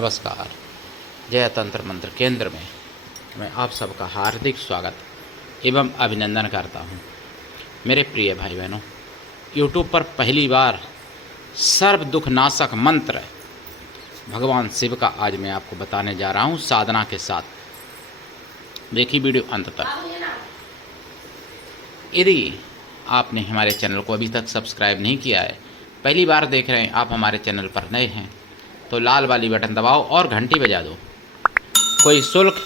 नमस्कार। जय तंत्र मंत्र केंद्र में मैं आप सबका हार्दिक स्वागत एवं अभिनंदन करता हूं। मेरे प्रिय भाई बहनों, यूट्यूब पर पहली बार सर्व दुख नाशक मंत्र भगवान शिव का आज मैं आपको बताने जा रहा हूं साधना के साथ। देखिए वीडियो अंत तक। यदि आपने हमारे चैनल को अभी तक सब्सक्राइब नहीं किया है, पहली बार देख रहे हैं आप हमारे चैनल पर नए हैं, तो लाल वाली बटन दबाओ और घंटी बजा दो। कोई शुल्क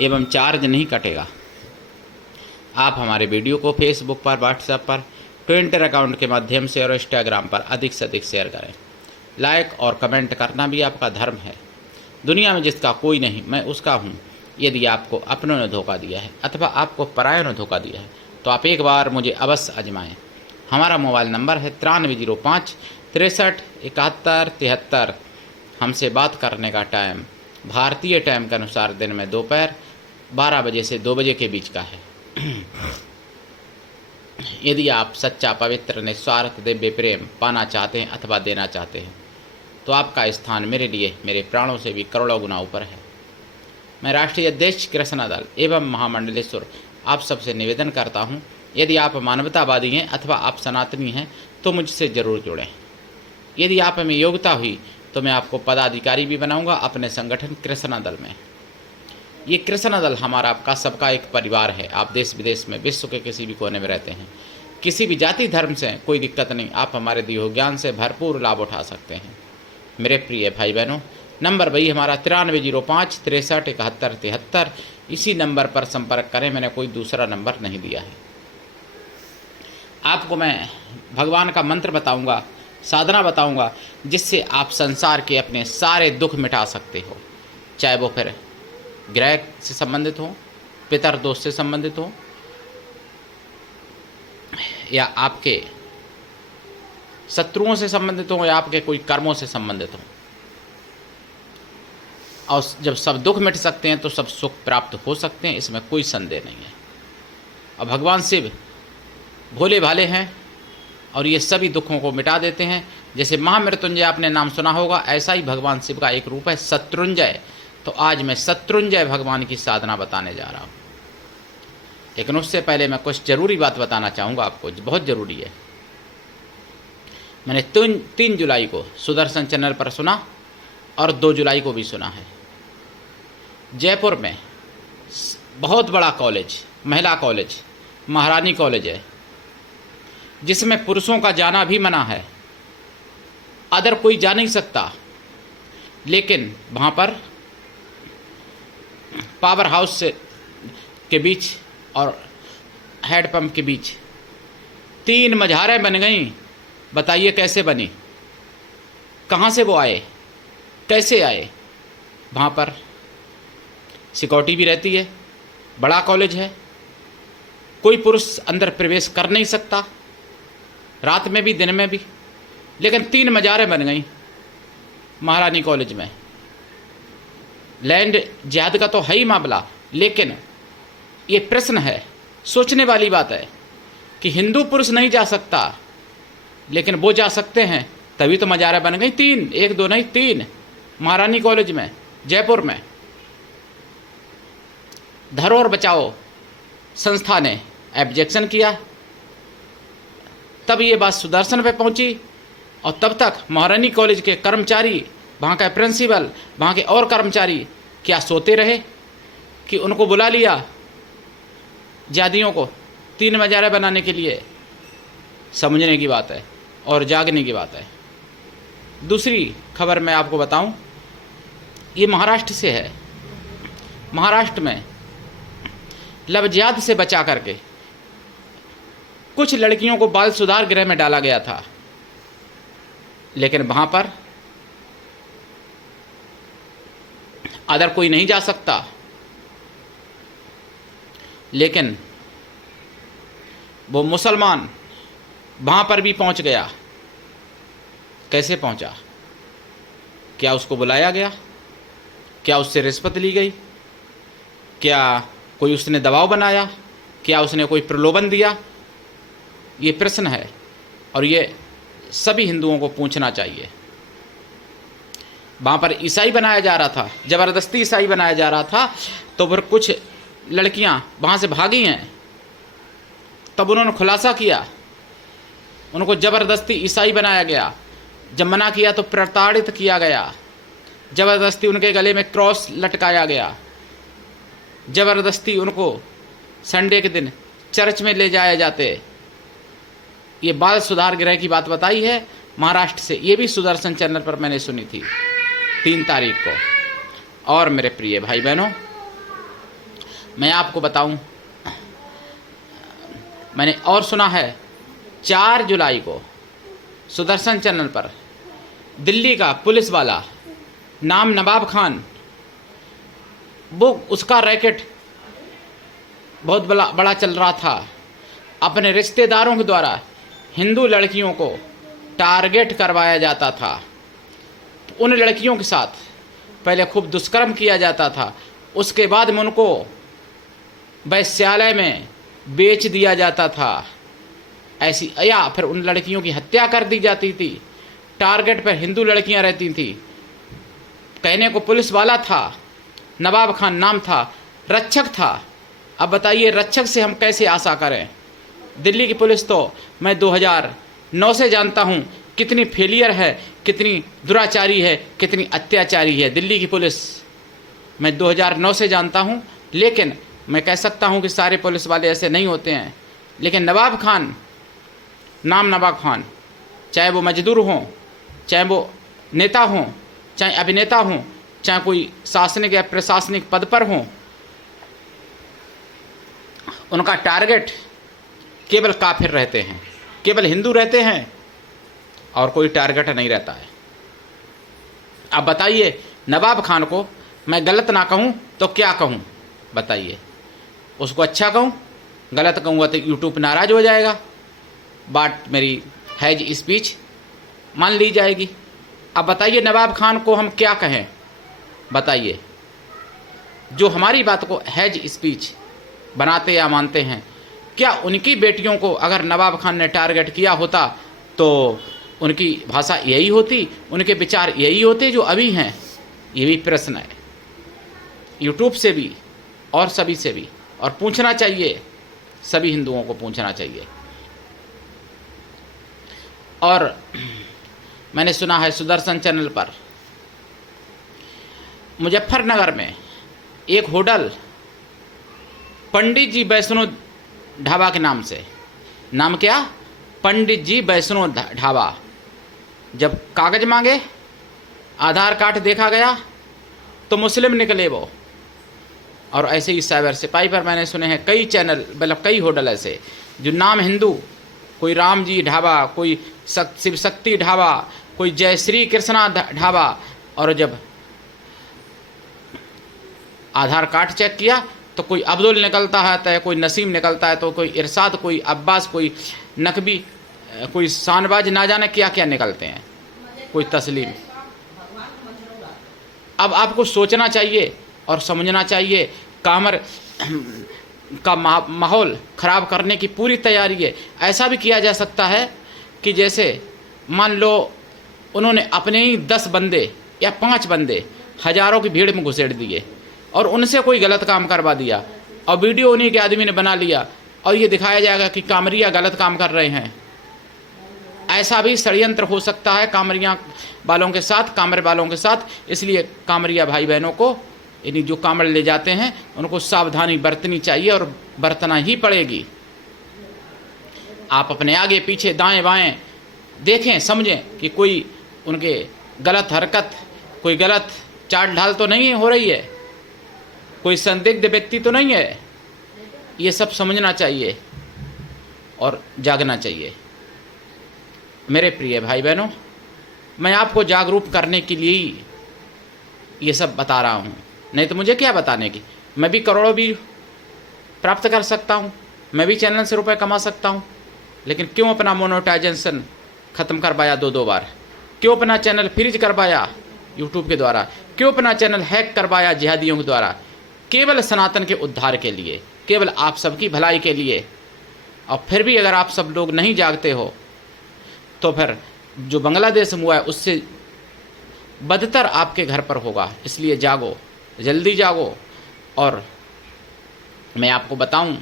एवं चार्ज नहीं कटेगा। आप हमारे वीडियो को फेसबुक पर, व्हाट्सएप पर, ट्विटर अकाउंट के माध्यम से और इंस्टाग्राम पर अधिक से अधिक शेयर करें। लाइक और कमेंट करना भी आपका धर्म है। दुनिया में जिसका कोई नहीं, मैं उसका हूँ। यदि आपको अपनों ने धोखा दिया है अथवा आपको परायों ने धोखा दिया है, तो आप एक बार मुझे अवश्य आजमाएं। हमारा मोबाइल नंबर है 9305 63 71 73। हमसे बात करने का टाइम भारतीय टाइम के अनुसार दिन में दोपहर 12 बजे से 2 बजे के बीच का है। यदि आप सच्चा, पवित्र, निस्वार्थ दिव्य प्रेम पाना चाहते हैं अथवा देना चाहते हैं, तो आपका स्थान मेरे लिए मेरे प्राणों से भी करोड़ों गुना ऊपर है। मैं राष्ट्रीय अध्यक्ष कृष्णा दल एवं महामंडलेश्वर आप सबसे निवेदन करता हूं, यदि आप मानवतावादी हैं अथवा आप सनातनी हैं तो मुझसे ज़रूर जुड़ें। यदि आप में योग्यता हुई तो मैं आपको पदाधिकारी भी बनाऊंगा अपने संगठन कृष्णा दल में। ये कृष्णा दल हमारा आपका सबका एक परिवार है। आप देश विदेश में, विश्व के किसी भी कोने में रहते हैं, किसी भी जाति धर्म से कोई दिक्कत नहीं, आप हमारे दिए हुए ज्ञान से भरपूर लाभ उठा सकते हैं। मेरे प्रिय भाई बहनों, नंबर वही हमारा 9305 63 71 73। इसी नंबर पर संपर्क करें। मैंने कोई दूसरा नंबर नहीं दिया है। आपको मैं भगवान का मंत्र बताऊंगा, साधना बताऊंगा, जिससे आप संसार के अपने सारे दुख मिटा सकते हो। चाहे वो फिर ग्रह से संबंधित हो, पितर दोष से संबंधित हो, या आपके शत्रुओं से संबंधित हो, या आपके कोई कर्मों से संबंधित हो। और जब सब दुख मिट सकते हैं तो सब सुख प्राप्त हो सकते हैं, इसमें कोई संदेह नहीं है। और भगवान शिव भोले भाले हैं और ये सभी दुखों को मिटा देते हैं। जैसे महामृत्युंजय आपने नाम सुना होगा, ऐसा ही भगवान शिव का एक रूप है शत्रुंजय। तो आज मैं शत्रुंजय भगवान की साधना बताने जा रहा हूँ। लेकिन उससे पहले मैं कुछ जरूरी बात बताना चाहूँगा आपको, बहुत ज़रूरी है। मैंने 3 जुलाई को सुदर्शन चैनल पर सुना और 2 जुलाई को भी सुना है। जयपुर में बहुत बड़ा कॉलेज, महिला कॉलेज, महारानी कॉलेज है, जिसमें पुरुषों का जाना भी मना है। अदर कोई जा नहीं सकता, लेकिन वहाँ पर पावर हाउस से के बीच और हैंडपंप के बीच 3 मझारें बन गईं। बताइए कैसे बनी, कहाँ से वो आए, कैसे आए? वहाँ पर सिक्योरिटी भी रहती है, बड़ा कॉलेज है, कोई पुरुष अंदर प्रवेश कर नहीं सकता, रात में भी दिन में भी। लेकिन 3 मज़ारें बन गई महारानी कॉलेज में। लैंड जिहाद का तो है ही मामला, लेकिन ये प्रश्न है, सोचने वाली बात है कि हिंदू पुरुष नहीं जा सकता, लेकिन वो जा सकते हैं। तभी तो मज़ारें बन गई 3, 1 2 नहीं 3, महारानी कॉलेज में, जयपुर में। धरोहर बचाओ संस्था ने ऑब्जेक्शन किया, तब ये बात सुदर्शन पे पहुंची। और तब तक महारानी कॉलेज के कर्मचारी, वहाँ का प्रिंसिपल, वहाँ के और कर्मचारी क्या सोते रहे कि उनको बुला लिया जादियों को 3 मज़ारें बनाने के लिए? समझने की बात है और जागने की बात है। दूसरी खबर मैं आपको बताऊं, ये महाराष्ट्र से है। महाराष्ट्र में लव जिहाद से बचा करके कुछ लड़कियों को बाल सुधार गृह में डाला गया था, लेकिन वहां पर अदर कोई नहीं जा सकता। लेकिन वो मुसलमान वहां पर भी पहुंच गया। कैसे पहुंचा? क्या उसको बुलाया गया? क्या उससे रिश्वत ली गई? क्या कोई उसने दबाव बनाया? क्या उसने कोई प्रलोभन दिया? ये प्रश्न है और ये सभी हिंदुओं को पूछना चाहिए। वहाँ पर ईसाई बनाया जा रहा था, ज़बरदस्ती ईसाई बनाया जा रहा था। तो फिर कुछ लड़कियाँ वहाँ से भागी हैं, तब उन्होंने खुलासा किया, उनको ज़बरदस्ती ईसाई बनाया गया। जब मना किया तो प्रताड़ित किया गया, ज़बरदस्ती उनके गले में क्रॉस लटकाया गया, ज़बरदस्ती उनको संडे के दिन चर्च में ले जाए जाते। ये बाल सुधार गृह की बात बताई है महाराष्ट्र से, ये भी सुदर्शन चैनल पर मैंने सुनी थी 3 तारीख को। और मेरे प्रिय भाई बहनों, मैं आपको बताऊं, मैंने और सुना है 4 जुलाई को सुदर्शन चैनल पर दिल्ली का पुलिस वाला नाम नवाब खान, वो उसका रैकेट बहुत बड़ा चल रहा था। अपने रिश्तेदारों के द्वारा हिंदू लड़कियों को टारगेट करवाया जाता था, उन लड़कियों के साथ पहले खूब दुष्कर्म किया जाता था, उसके बाद में उनको वैश्यालय में बेच दिया जाता था ऐसी, या फिर उन लड़कियों की हत्या कर दी जाती थी। टारगेट पर हिंदू लड़कियां रहती थी। कहने को पुलिस वाला था, नवाब खान नाम था, रक्षक था। अब बताइए रक्षक से हम कैसे आशा करें? दिल्ली की पुलिस तो मैं 2009 से जानता हूँ कितनी फेलियर है, कितनी दुराचारी है, कितनी अत्याचारी है। दिल्ली की पुलिस मैं 2009 से जानता हूँ, लेकिन मैं कह सकता हूँ कि सारे पुलिस वाले ऐसे नहीं होते हैं। लेकिन नवाब खान नाम नवाब खान, चाहे वो मजदूर हों, चाहे वो नेता हों, चाहे अभिनेता हों, चाहे कोई शासनिक या प्रशासनिक पद पर हों, उनका टारगेट केवल काफिर रहते हैं, केवल हिंदू रहते हैं, और कोई टारगेट नहीं रहता है। अब बताइए नवाब खान को मैं गलत ना कहूँ तो क्या कहूँ? बताइए, उसको अच्छा कहूँ? गलत कहूँगा तो यूट्यूब नाराज़ हो जाएगा, बात मेरी हैज स्पीच मान ली जाएगी। अब बताइए नवाब खान को हम क्या कहें? बताइए, जो हमारी बात को हैज स्पीच बनाते या मानते हैं, क्या उनकी बेटियों को अगर नवाब खान ने टारगेट किया होता तो उनकी भाषा यही होती, उनके विचार यही होते जो अभी हैं? ये भी प्रश्न है यूट्यूब से भी और सभी से भी, और पूछना चाहिए, सभी हिंदुओं को पूछना चाहिए। और मैंने सुना है सुदर्शन चैनल पर मुजफ्फरनगर में एक होटल पंडित जी वैष्णो ढाबा के नाम से, नाम क्या? पंडित जी वैष्णो ढाबा। जब कागज मांगे, आधार कार्ड देखा गया तो मुस्लिम निकले वो। और ऐसे ही साइबर सिपाही पर मैंने सुने हैं कई चैनल, मतलब कई होटल ऐसे जो नाम हिंदू, कोई राम जी ढाबा, कोई शिव शक्ति ढाबा, कोई जय श्री कृष्णा ढाबा, और जब आधार कार्ड चेक किया तो कोई अब्दुल निकलता है, तो कोई नसीम निकलता है, तो कोई इरशाद, कोई अब्बास, कोई नकबी, कोई शानबाज, ना जाने क्या क्या निकलते हैं, कोई तस्लीम। अब आपको सोचना चाहिए और समझना चाहिए, कामर का माहौल ख़राब करने की पूरी तैयारी है। ऐसा भी किया जा सकता है कि जैसे मान लो उन्होंने अपने ही 10 बंदे या 5 बंदे हज़ारों की भीड़ में घुसेड़ दिए और उनसे कोई गलत काम करवा दिया, और वीडियो उन्हीं के आदमी ने बना लिया, और ये दिखाया जाएगा कि कामरिया गलत काम कर रहे हैं। ऐसा भी षड्यंत्र हो सकता है कामरिया वालों के साथ, कामर वालों के साथ। इसलिए कामरिया भाई बहनों को, यानी जो कामर ले जाते हैं, उनको सावधानी बरतनी चाहिए और बरतना ही पड़ेगी। आप अपने आगे पीछे दाएं बाएं देखें, समझें कि कोई उनके गलत हरकत, कोई गलत चाल ढाल तो नहीं हो रही है, कोई संदिग्ध व्यक्ति तो नहीं है। ये सब समझना चाहिए और जागना चाहिए। मेरे प्रिय भाई बहनों, मैं आपको जागरूक करने के लिए ही ये सब बता रहा हूँ, नहीं तो मुझे क्या बताने की। मैं भी करोड़ों भी प्राप्त कर सकता हूँ, मैं भी चैनल से रुपए कमा सकता हूँ, लेकिन क्यों अपना मोनेटाइजेशन ख़त्म करवाया 2-2 बार? क्यों अपना चैनल फ्रीज करवाया यूट्यूब के द्वारा? क्यों अपना चैनल हैक करवाया जिहादियों के द्वारा? केवल सनातन के उद्धार के लिए, केवल आप सबकी भलाई के लिए। और फिर भी अगर आप सब लोग नहीं जागते हो तो फिर जो बांग्लादेश में हुआ है उससे बदतर आपके घर पर होगा। इसलिए जागो, जल्दी जागो। और मैं आपको बताऊं,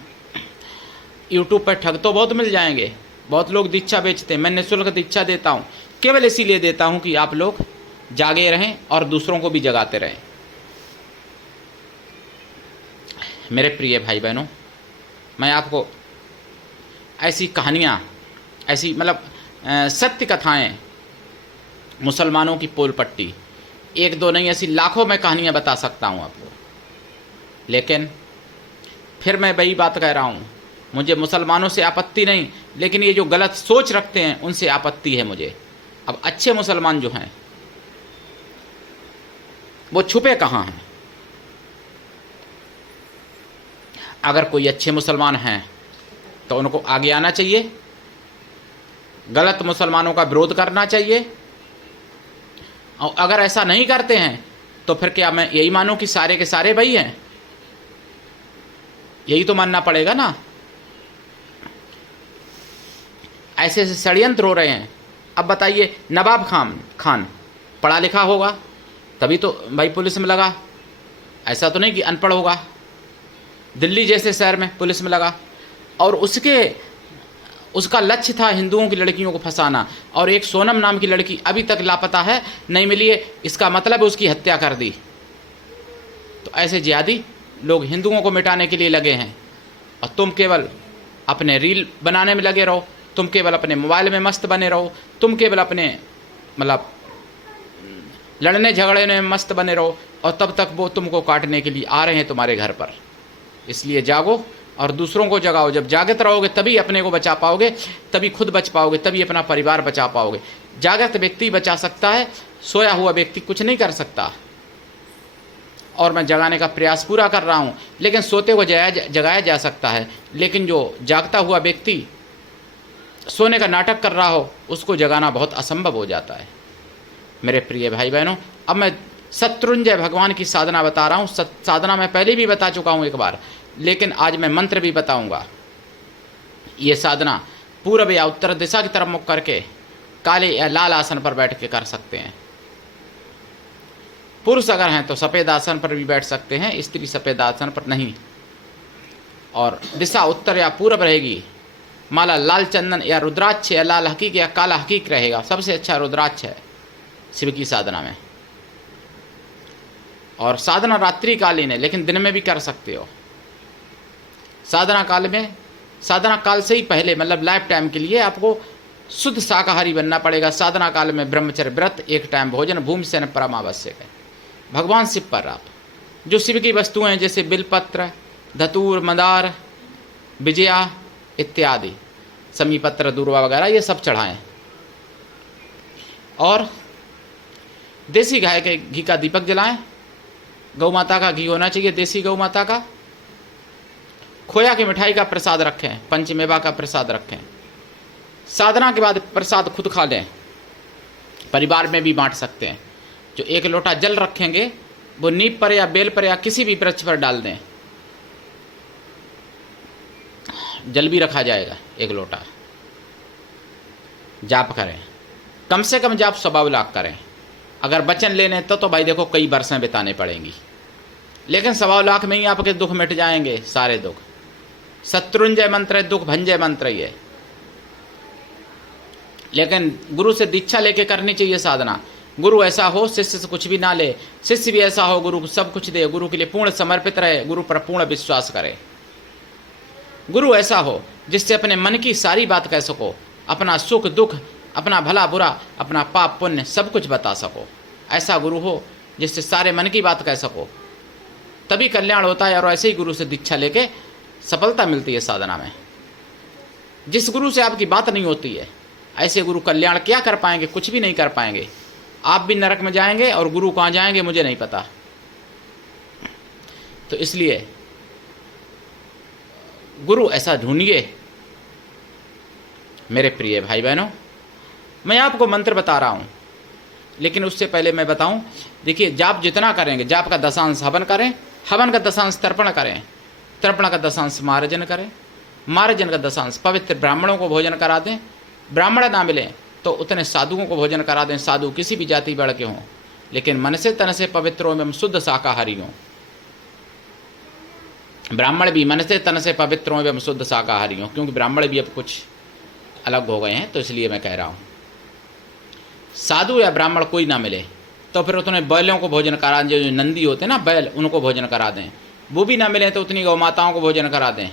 यूट्यूब पर ठग तो बहुत मिल जाएंगे, बहुत लोग दीक्षा बेचते हैं। मैं निःशुल्क दीक्षा देता हूं, केवल इसीलिए देता हूं कि आप लोग जागे रहें और दूसरों को भी जगाते रहें। मेरे प्रिय भाई बहनों, मैं आपको ऐसी कहानियाँ, ऐसी मतलब सत्य कथाएं, मुसलमानों की पोल पट्टी, एक दो नहीं, ऐसी लाखों मैं कहानियाँ बता सकता हूँ आपको। लेकिन फिर मैं वही बात कह रहा हूँ, मुझे मुसलमानों से आपत्ति नहीं, लेकिन ये जो गलत सोच रखते हैं उनसे आपत्ति है मुझे। अब अच्छे मुसलमान जो हैं वो छुपे कहाँ हैं? अगर कोई अच्छे मुसलमान हैं तो उनको आगे आना चाहिए, गलत मुसलमानों का विरोध करना चाहिए। और अगर ऐसा नहीं करते हैं तो फिर क्या मैं यही मानूं कि सारे के सारे वही हैं? यही तो मानना पड़ेगा ना। ऐसे ऐसे षड्यंत्र हो रहे हैं। अब बताइए, नवाब खान पढ़ा लिखा होगा तभी तो भाई पुलिस में लगा, ऐसा तो नहीं कि अनपढ़ होगा। दिल्ली जैसे शहर में पुलिस में लगा और उसका लक्ष्य था हिंदुओं की लड़कियों को फंसाना, और एक सोनम नाम की लड़की अभी तक लापता है, नहीं मिली है। इसका मतलब उसकी हत्या कर दी। तो ऐसे जिहादी लोग हिंदुओं को मिटाने के लिए लगे हैं और तुम केवल अपने रील बनाने में लगे रहो, तुम केवल अपने मोबाइल में मस्त बने रहो, तुम केवल अपने मतलब लड़ने झगड़ने में मस्त बने रहो, और तब तक वो तुमको काटने के लिए आ रहे हैं तुम्हारे घर पर। इसलिए जागो और दूसरों को जगाओ। जब जागृत रहोगे तभी अपने को बचा पाओगे, तभी खुद बच पाओगे, तभी अपना परिवार बचा पाओगे। जागृत व्यक्ति बचा सकता है, सोया हुआ व्यक्ति कुछ नहीं कर सकता। और मैं जगाने का प्रयास पूरा कर रहा हूँ, लेकिन सोते को जगाया जा सकता है, लेकिन जो जागता हुआ व्यक्ति सोने का नाटक कर रहा हो उसको जगाना बहुत असंभव हो जाता है। मेरे प्रिय भाई बहनों, अब मैं शत्रुंजय भगवान की साधना बता रहा हूँ। साधना मैं पहले भी बता चुका हूँ एक बार, लेकिन आज मैं मंत्र भी बताऊंगा। ये साधना पूर्व या उत्तर दिशा की तरफ मुख करके काले या लाल आसन पर बैठ के कर सकते हैं। पुरुष अगर हैं तो सफ़ेद आसन पर भी बैठ सकते हैं, स्त्री सफ़ेद आसन पर नहीं। और दिशा उत्तर या पूर्व रहेगी। माला लाल चंदन या रुद्राक्ष या लाल हकीक या काला हकीक रहेगा। सबसे अच्छा रुद्राक्ष है शिव की साधना में। और साधना रात्रि कालीन है, लेकिन दिन में भी कर सकते हो। साधना काल से ही पहले मतलब लाइफ टाइम के लिए आपको शुद्ध शाकाहारी बनना पड़ेगा। साधना काल में ब्रह्मचर्य व्रत, एक टाइम भोजन, भूमि से परम आवश्यक है। भगवान शिव पर आप जो शिव की वस्तुएं हैं जैसे बिलपत्र, धतूर, मंदार, विजया इत्यादि, समीपत्र, दूर्वा वगैरह, ये सब चढ़ाएं। और देसी गाय के घी का दीपक जलाएं। गौ माता का घी होना चाहिए, देसी गौ माता का। खोया की मिठाई का प्रसाद रखें, पंचमेवा का प्रसाद रखें। साधना के बाद प्रसाद खुद खा लें, परिवार में भी बांट सकते हैं। जो एक लोटा जल रखेंगे वो नींव पर या बेल पर या किसी भी वृक्ष पर डाल दें, जल भी रखा जाएगा। एक लोटा जाप करें, कम से कम जाप 125 लाख करें। अगर वचन लेने तो भाई देखो कई बरसें बिताने पड़ेंगी, लेकिन 125 लाख में ही आपके दुख मिट जाएंगे, सारे दुख। शत्रुंजय मंत्र है, दुख भंजय मंत्र ही है। लेकिन गुरु से दीक्षा लेके करनी चाहिए साधना। गुरु ऐसा हो शिष्य से कुछ भी ना ले, शिष्य भी ऐसा हो गुरु को सब कुछ दे, गुरु के लिए पूर्ण समर्पित रहे, गुरु पर पूर्ण विश्वास करे। गुरु ऐसा हो जिससे अपने मन की सारी बात कह सको, अपना सुख दुख, अपना भला बुरा, अपना पाप पुण्य सब कुछ बता सको। ऐसा गुरु हो जिससे सारे मन की बात कह सको, तभी कल्याण होता है। और ऐसे ही गुरु से दीक्षा लेके सफलता मिलती है साधना में। जिस गुरु से आपकी बात नहीं होती है, ऐसे गुरु कल्याण क्या कर पाएंगे? कुछ भी नहीं कर पाएंगे। आप भी नरक में जाएंगे और गुरु कहाँ जाएंगे मुझे नहीं पता। तो इसलिए गुरु ऐसा ढूंढिए। मेरे प्रिय भाई बहनों, मैं आपको मंत्र बता रहा हूँ, लेकिन उससे पहले मैं बताऊँ, देखिए जाप जितना करेंगे, जाप का दशांश हवन करें, हवन का दशांश तर्पण करें, तर्पण का दशांश मार्जन करें, मार्जन का दशांश पवित्र ब्राह्मणों को भोजन करा दें। ब्राह्मण ना मिले तो उतने साधुओं को भोजन करा दें, साधु किसी भी जाति बढ़ के हों। लेकिन मन से तन से पवित्रों एवं शुद्ध शाकाहारियों। ब्राह्मण भी मन से तन से पवित्रों एवं शुद्ध शाकाहारियों, क्योंकि ब्राह्मण भी अब कुछ अलग हो गए हैं, तो इसलिए मैं कह रहा हूँ। साधु या ब्राह्मण कोई ना मिले तो फिर उतने बैलों को भोजन करा दें, जो नंदी होते हैं ना बैल, उनको भोजन करा दें। वो भी ना मिले तो उतनी गौ माताओं को भोजन करा दें।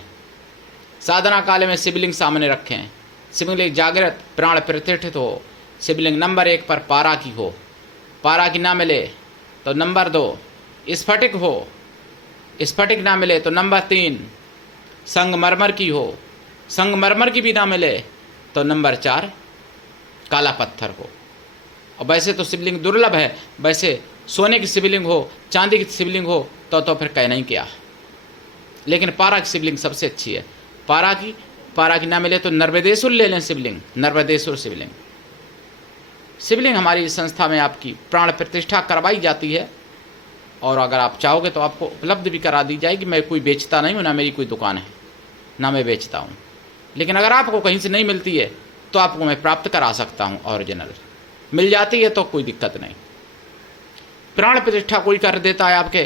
साधना काल में शिवलिंग सामने रखें, शिवलिंग जागृत प्राण प्रतिष्ठित हो, शिवलिंग नंबर 1 पर पारा की हो, पारा की ना मिले तो नंबर 2 स्फटिक हो, स्फटिक ना मिले तो नंबर 3 संगमरमर की हो, संगमरमर की भी ना मिले तो नंबर 4 काला पत्थर हो। और वैसे तो शिवलिंग दुर्लभ है, वैसे सोने की शिवलिंग हो, चांदी की शिवलिंग हो तो फिर कहना ही क्या। लेकिन पारा की शिवलिंग सबसे अच्छी है। पारा की ना मिले तो नर्मदेश्वर ले लें शिवलिंग, नर्मदेश्वर शिवलिंग। शिवलिंग हमारी संस्था में आपकी प्राण प्रतिष्ठा करवाई जाती है, और अगर आप चाहोगे तो आपको उपलब्ध भी करा दी जाएगी। मैं कोई बेचता नहीं हूँ, ना मेरी कोई दुकान है, ना मैं बेचता हूँ। लेकिन अगर आपको कहीं से नहीं मिलती है तो आपको मैं प्राप्त करा सकता हूँ। ओरिजिनल मिल जाती है तो कोई दिक्कत नहीं। प्राण प्रतिष्ठा कोई कर देता है आपके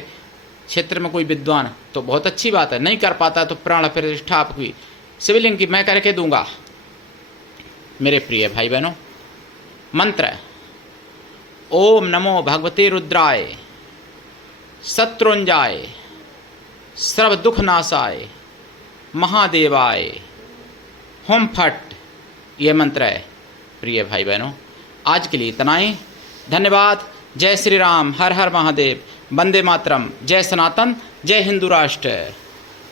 क्षेत्र में कोई विद्वान, तो बहुत अच्छी बात है। नहीं कर पाता तो प्राण प्रतिष्ठा आपकी शिवलिंग की मैं करके दूंगा। मेरे प्रिय भाई बहनों, मंत्र ओम नमो भगवते रुद्राय शत्रुंजय सर्व दुख नाशाय महादेवाय होम फट, ये मंत्र है। प्रिय भाई बहनों, आज के लिए इतना ही। धन्यवाद। जय श्री राम, हर हर महादेव, वंदे मातरम, जय सनातन, जय हिंदू राष्ट्र।